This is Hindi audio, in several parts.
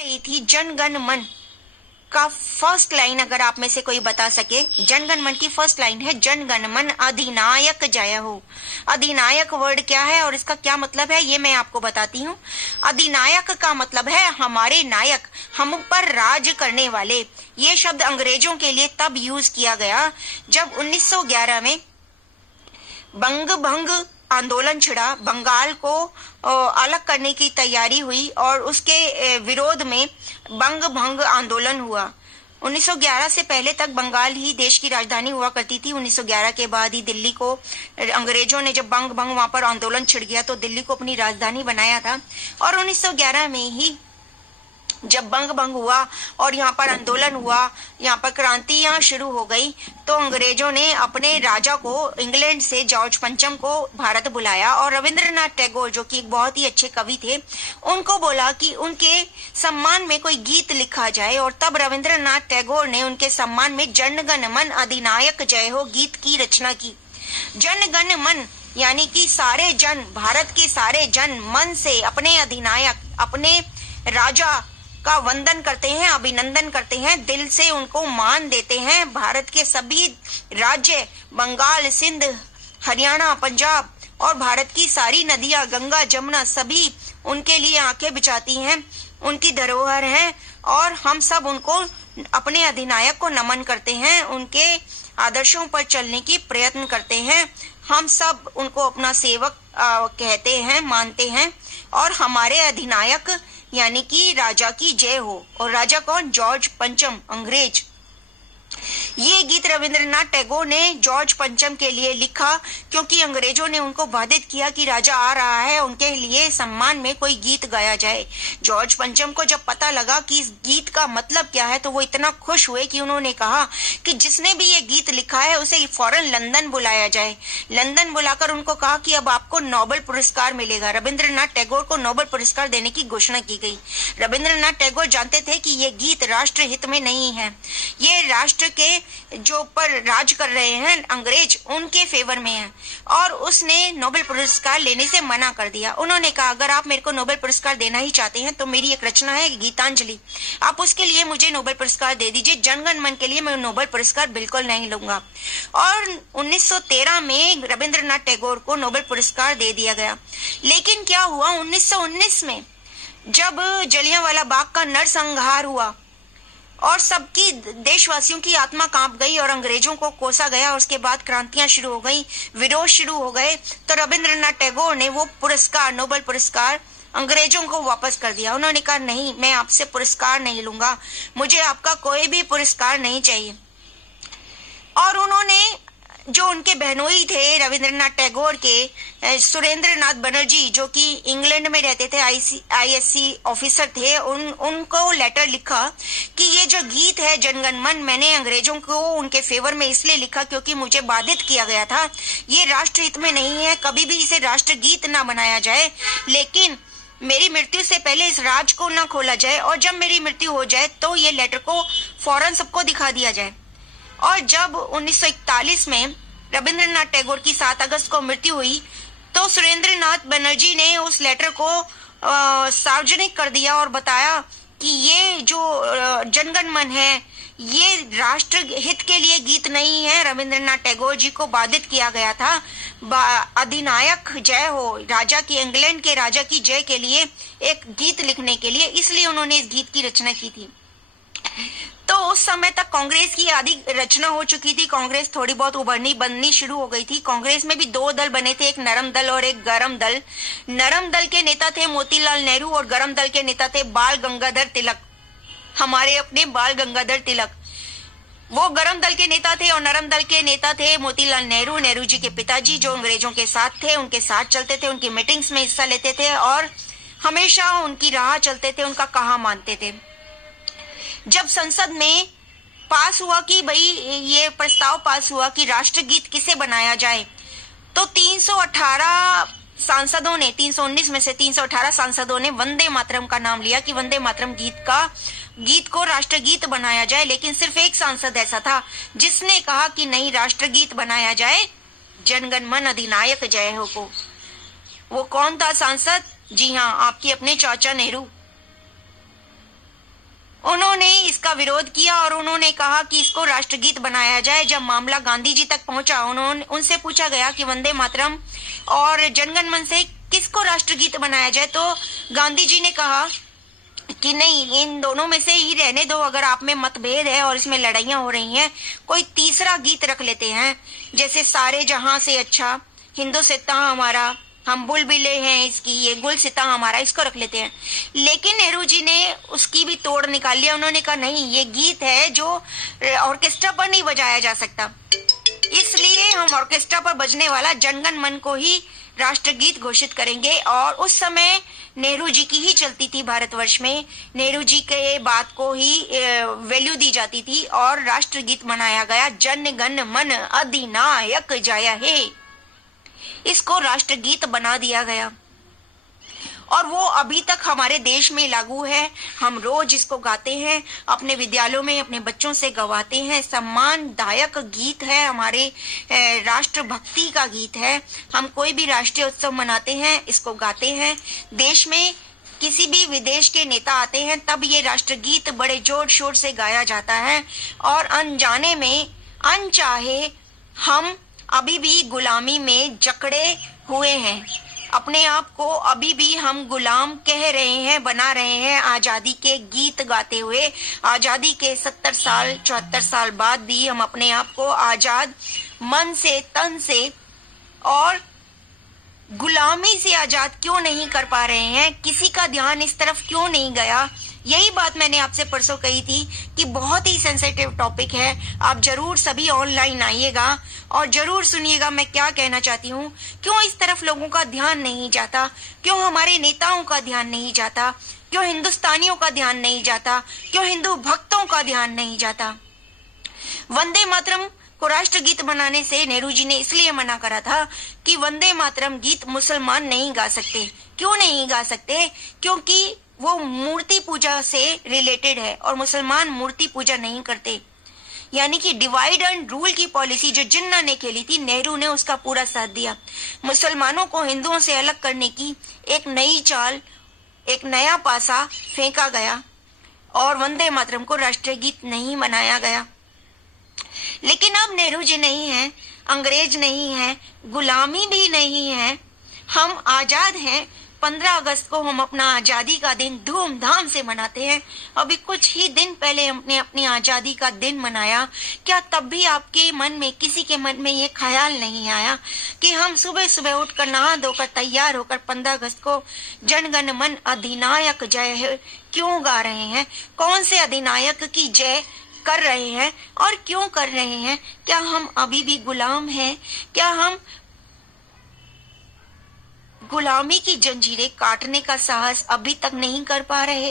रही थी जनगण मन का फर्स्ट लाइन, अगर आप में से कोई बता सके। जनगण मन की फर्स्ट लाइन है, जनगण मन अधिनायक जय हो। अधिनायक वर्ड क्या है और इसका क्या मतलब है, ये मैं आपको बताती हूँ। अधिनायक का मतलब है हमारे नायक, हम पर राज करने वाले। ये शब्द अंग्रेजों के लिए तब यूज किया गया जब 1911 में बंग भंग आंदोलन छिड़ा, बंगाल को अलग करने की तैयारी हुई और उसके विरोध में बंग भंग आंदोलन हुआ। 1911 से पहले तक बंगाल ही देश की राजधानी हुआ करती थी। 1911 के बाद ही दिल्ली को अंग्रेजों ने, जब बंग भंग वहां पर आंदोलन छिड़ गया तो दिल्ली को अपनी राजधानी बनाया था। और 1911 में ही जब बंग भंग हुआ और यहाँ पर आंदोलन हुआ, यहाँ पर क्रांतियां शुरू हो गई, तो अंग्रेजों ने अपने राजा को, इंग्लैंड से जॉर्ज पंचम को भारत बुलाया और रविंद्रनाथ टैगोर, जो कि एक बहुत ही अच्छे कवि थे, उनको बोला कि उनके सम्मान में कोई गीत लिखा जाए। और तब रविंद्रनाथ टैगोर ने उनके सम्मान में जनगण मन अधिनायक जय हो गीत की रचना की। जनगण मन यानी कि सारे जन, भारत के सारे जन मन से अपने अधिनायक, अपने राजा का वंदन करते हैं, अभिनंदन करते हैं, दिल से उनको मान देते हैं। भारत के सभी राज्य, बंगाल, सिंध, हरियाणा, पंजाब और भारत की सारी नदियां, गंगा, जमुना, सभी उनके लिए आंखें बिछाती हैं, उनकी धरोहर हैं। और हम सब उनको, अपने अधिनायक को नमन करते हैं, उनके आदर्शों पर चलने की प्रयत्न करते हैं। हम सब उनको अपना सेवक कहते हैं, मानते हैं। और हमारे अधिनायक यानी कि राजा की जय हो। और राजा कौन? जॉर्ज पंचम, अंग्रेज। ये गीत रविंद्रनाथ टैगोर ने जॉर्ज पंचम के लिए लिखा, क्योंकि अंग्रेजों ने उनको बाधित किया कि राजा आ रहा है, उनके लिए सम्मान में कोई गीत गाया जाए। जॉर्ज पंचम को जब पता लगा कि इस गीत का मतलब क्या है तो वो इतना खुश हुए कि उन्होंने कहा कि जिसने भी ये गीत लिखा है उसे फौरन लंदन बुलाया जाए। लंदन बुलाकर उनको कहा कि अब आपको नोबेल पुरस्कार मिलेगा। रविंद्रनाथ टैगोर को नोबेल पुरस्कार देने की घोषणा की गई। रविंद्रनाथ टैगोर जानते थे कि ये गीत राष्ट्र हित में नहीं है, ये राष्ट्र के जो पर राज कर रहे हैं अंग्रेज, उनके फेवर में है। और उसने नोबेल पुरस्कार लेने से मना कर दिया। उन्होंने कहा अगर आप मेरे को नोबेल पुरस्कार देना ही चाहते हैं तो मेरी एक रचना है गीतांजलि, आप उसके लिए मुझे नोबेल पुरस्कार दे दीजिए। जनगण मन के लिए मैं नोबेल पुरस्कार बिल्कुल नहीं लूंगा। और 1913 में रविंद्रनाथ टैगोर को नोबेल पुरस्कार दे दिया गया। लेकिन क्या हुआ 1919 में, जब जलियांवाला बाग का नरसंहार हुआ और सबकी, देशवासियों की आत्मा कांप गई और अंग्रेजों को कोसा गया, और उसके बाद क्रांतियां शुरू हो गई, विरोध शुरू हो गए, तो रविंद्रनाथ टैगोर ने वो पुरस्कार, नोबेल पुरस्कार, अंग्रेजों को वापस कर दिया। उन्होंने कहा नहीं, मैं आपसे पुरस्कार नहीं लूंगा, मुझे आपका कोई भी पुरस्कार नहीं चाहिए। और उन्होंने, जो उनके बहनोई थे रविंद्रनाथ टैगोर के, सुरेंद्र नाथ बनर्जी, जो कि इंग्लैंड में रहते थे, आईएससी ऑफिसर थे, उनको लेटर लिखा कि ये जो गीत है जनगण मन, मैंने अंग्रेजों को उनके फेवर में इसलिए लिखा क्योंकि मुझे बाधित किया गया था, ये राष्ट्रहित में नहीं है, कभी भी इसे राष्ट्रगीत ना बनाया जाए, लेकिन मेरी मृत्यु से पहले इस राज को ना खोला जाए, और जब मेरी मृत्यु हो जाए तो ये लेटर को फौरन सबको दिखा दिया जाए। और जब 1941 में रविंद्रनाथ टैगोर की 7 अगस्त को मृत्यु हुई तो सुरेंद्र नाथ बनर्जी ने उस लेटर को सार्वजनिक कर दिया और बताया कि ये जो जनगण मन है ये राष्ट्र हित के लिए गीत नहीं है, रविंद्रनाथ टैगोर जी को बाधित किया गया था अधिनायक जय हो, राजा की, इंग्लैंड के राजा की जय के लिए एक गीत लिखने के लिए, इसलिए उन्होंने इस गीत की रचना की थी। तो उस समय तक कांग्रेस की आदि रचना हो चुकी थी, कांग्रेस थोड़ी बहुत उभरनी बननी शुरू हो गई थी। कांग्रेस में भी 2 दल बने थे, एक नरम दल और एक गरम दल। नरम दल के नेता थे मोतीलाल नेहरू और गरम दल के नेता थे बाल गंगाधर तिलक, हमारे अपने बाल गंगाधर तिलक। वो गरम दल के नेता थे और नरम दल के नेता थे मोतीलाल नेहरू, नेहरू जी के पिताजी, जो अंग्रेजों के साथ थे, उनके साथ चलते थे, उनकी मीटिंग्स में हिस्सा लेते थे और हमेशा उनकी राह चलते थे, उनका कहा मानते थे। जब संसद में पास हुआ कि भाई ये प्रस्ताव पास हुआ कि राष्ट्रगीत किसे बनाया जाए, तो 318 सांसदों ने, 319 में से 318 सांसदों ने वंदे मातरम का नाम लिया कि वंदे मातरम गीत को राष्ट्रगीत बनाया जाए। लेकिन सिर्फ एक सांसद ऐसा था जिसने कहा कि नहीं, राष्ट्रगीत बनाया जाए जनगण मन अधिनायक जय हो को। वो कौन था सांसद? जी हाँ, आपके अपने चाचा नेहरू। उन्होंने इसका विरोध किया और उन्होंने कहा कि इसको राष्ट्रगीत बनाया जाए। जब मामला गांधी जी तक पहुंचा, उनसे पूछा गया कि वंदे मातरम और जनगण मन से किसको राष्ट्रगीत बनाया जाए, तो गांधी जी ने कहा कि नहीं, इन दोनों में से ही रहने दो। अगर आप में मतभेद है और इसमें लड़ाइयां हो रही हैं, कोई तीसरा गीत रख लेते हैं, जैसे सारे जहां से अच्छा, हिंदुस्तां हमारा, हम बुलबुले हैं इसकी, ये गुलसिता हमारा, इसको रख लेते हैं। लेकिन नेहरू जी ने उसकी भी तोड़ निकाल लिया। उन्होंने कहा नहीं, ये गीत है जो ऑर्केस्ट्रा पर नहीं बजाया जा सकता, इसलिए हम ऑर्केस्ट्रा पर बजने वाला जनगण मन को ही राष्ट्रगीत घोषित करेंगे। और उस समय नेहरू जी की ही चलती थी भारतवर्ष में, नेहरू जी के बात को ही वैल्यू दी जाती थी और राष्ट्रगीत मनाया गया, जनगण मन अधिनायक जय हे। इसको राष्ट्रगीत बना दिया गया और वो अभी तक हमारे देश में लागू है। हम रोज इसको गाते हैं, अपने विद्यालयों में अपने बच्चों से गवाते हैं। सम्मानदायक गीत है, हमारे राष्ट्रभक्ति का गीत है। हम कोई भी राष्ट्रीय उत्सव मनाते हैं, इसको गाते हैं। देश में किसी भी विदेश के नेता आते हैं तब ये राष्ट्रगीत बड़े जोर शोर से गाया जाता है। और अनजाने में, अनचाहे हम अभी भी गुलामी में जकड़े हुए हैं, अपने आप को अभी भी हम गुलाम कह रहे हैं, बना रहे हैं। आजादी के गीत गाते हुए, आजादी के 70 साल 74 साल बाद भी हम अपने आप को आजाद मन से, तन से और गुलामी से आजाद क्यों नहीं कर पा रहे हैं? किसी का ध्यान इस तरफ क्यों नहीं गया? यही बात मैंने आपसे परसों कही थी कि बहुत ही सेंसिटिव टॉपिक है। आप जरूर सभी ऑनलाइन आइएगा और जरूर सुनिएगा मैं क्या कहना चाहती हूँ। क्यों इस तरफ लोगों का ध्यान नहीं जाता? क्यों हमारे नेताओं का ध्यान नहीं जाता? क्यों हिंदुस्तानियों का ध्यान नहीं जाता? क्यों हिंदू भक्तों का ध्यान नहीं जाता? वंदे मातरम को राष्ट्रगीत बनाने से नेहरू जी ने इसलिए मना करा था कि वंदे मातरम गीत मुसलमान नहीं गा सकते। क्यों नहीं गा सकते? क्योंकि वो मूर्ति पूजा से रिलेटेड है और मुसलमान मूर्ति पूजा नहीं करते। यानी कि डिवाइड एंड रूल की पॉलिसी जो जिन्ना ने खेली थी, नेहरू ने उसका पूरा साथ दिया। मुसलमानों को हिंदुओं से अलग करने की एक नई चाल, एक नया पासा फेंका गया और वंदे मातरम को राष्ट्रीय गीत नहीं बनाया गया। लेकिन अब नेहरू जी नहीं है, अंग्रेज नहीं है, गुलामी भी नहीं है, हम आजाद हैं। 15 अगस्त को हम अपना आजादी का दिन धूमधाम से मनाते हैं। अभी कुछ ही दिन पहले हमने अपनी आजादी का दिन मनाया। क्या तब भी आपके मन में, किसी के मन में ये ख्याल नहीं आया कि हम सुबह सुबह उठकर नहा धोकर तैयार होकर 15 अगस्त को जनगण मन अधिनायक जय क्यों गा रहे हैं? कौन से अधिनायक की जय कर रहे हैं और क्यों कर रहे हैं? क्या हम अभी भी गुलाम हैं? क्या हम गुलामी की जंजीरें काटने का साहस अभी तक नहीं कर पा रहे?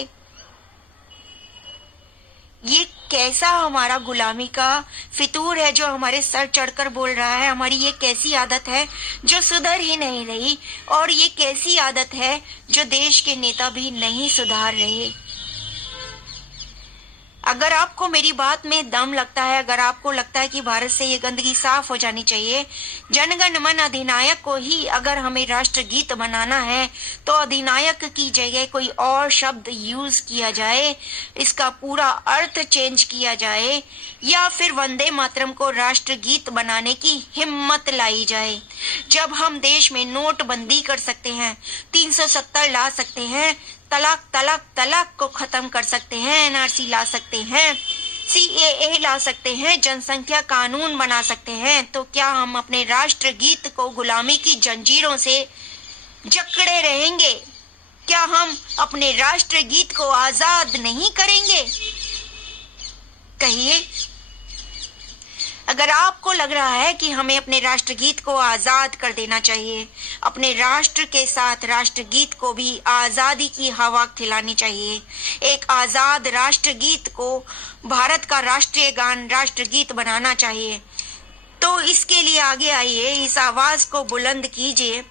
ये कैसा हमारा गुलामी का फितूर है जो हमारे सर चढ़कर बोल रहा है? हमारी ये कैसी आदत है जो सुधर ही नहीं रही? और ये कैसी आदत है जो देश के नेता भी नहीं सुधार रहे? अगर आपको मेरी बात में दम लगता है, अगर आपको लगता है कि भारत से ये गंदगी साफ हो जानी चाहिए, जनगण मन अधिनायक को ही अगर हमें राष्ट्रगीत बनाना है तो अधिनायक की जगह कोई और शब्द यूज किया जाए, इसका पूरा अर्थ चेंज किया जाए, या फिर वंदे मातरम को राष्ट्रगीत बनाने की हिम्मत लाई जाए। जब हम देश में नोटबंदी कर सकते हैं, 370 ला सकते हैं, तलाक तलाक तलाक को खत्म कर सकते हैं, एनआरसी ला सकते हैं, सीएए ला सकते हैं, जनसंख्या कानून बना सकते हैं, तो क्या हम अपने राष्ट्रगीत को गुलामी की जंजीरों से जकड़े रहेंगे? क्या हम अपने राष्ट्रगीत को आजाद नहीं करेंगे? कहिए। अगर आपको लग रहा है कि हमें अपने राष्ट्रगीत को आजाद कर देना चाहिए, अपने राष्ट्र के साथ राष्ट्रगीत को भी आजादी की हवा खिलानी चाहिए, एक आजाद राष्ट्रगीत को भारत का राष्ट्रीय गान, राष्ट्रगीत बनाना चाहिए, तो इसके लिए आगे आइए, इस आवाज को बुलंद कीजिए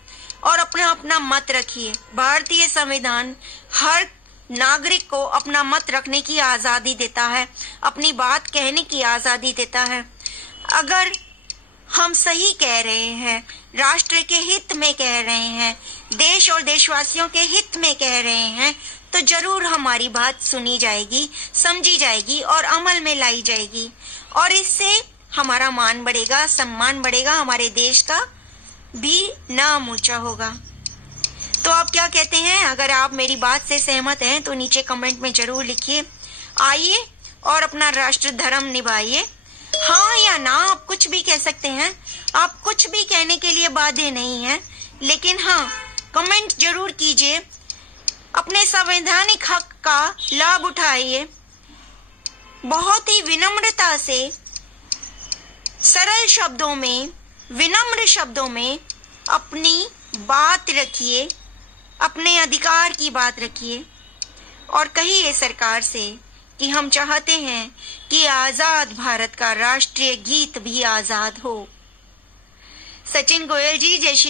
और अपना अपना मत रखिए। भारतीय संविधान हर नागरिक को अपना मत रखने की आजादी देता है, अपनी बात कहने की आजादी देता है। अगर हम सही कह रहे हैं, राष्ट्र के हित में कह रहे हैं, देश और देशवासियों के हित में कह रहे हैं, तो जरूर हमारी बात सुनी जाएगी, समझी जाएगी और अमल में लाई जाएगी, और इससे हमारा मान बढ़ेगा, सम्मान बढ़ेगा, हमारे देश का भी नाम ऊंचा होगा। तो आप क्या कहते हैं? अगर आप मेरी बात से सहमत हैं तो नीचे कमेंट में जरूर लिखिए। आइए और अपना राष्ट्र धर्म निभाइए। हाँ या ना आप कुछ भी कह सकते हैं, आप कुछ भी कहने के लिए बाध्य नहीं हैं, लेकिन हाँ कमेंट जरूर कीजिए, अपने संवैधानिक हक का लाभ उठाइए, बहुत ही विनम्रता से, सरल शब्दों में, विनम्र शब्दों में अपनी बात रखिए, अपने अधिकार की बात रखिए और कहिए सरकार से कि हम चाहते हैं कि आजाद भारत का राष्ट्रीय गीत भी आजाद हो। सचिन गोयल जी, जय श्री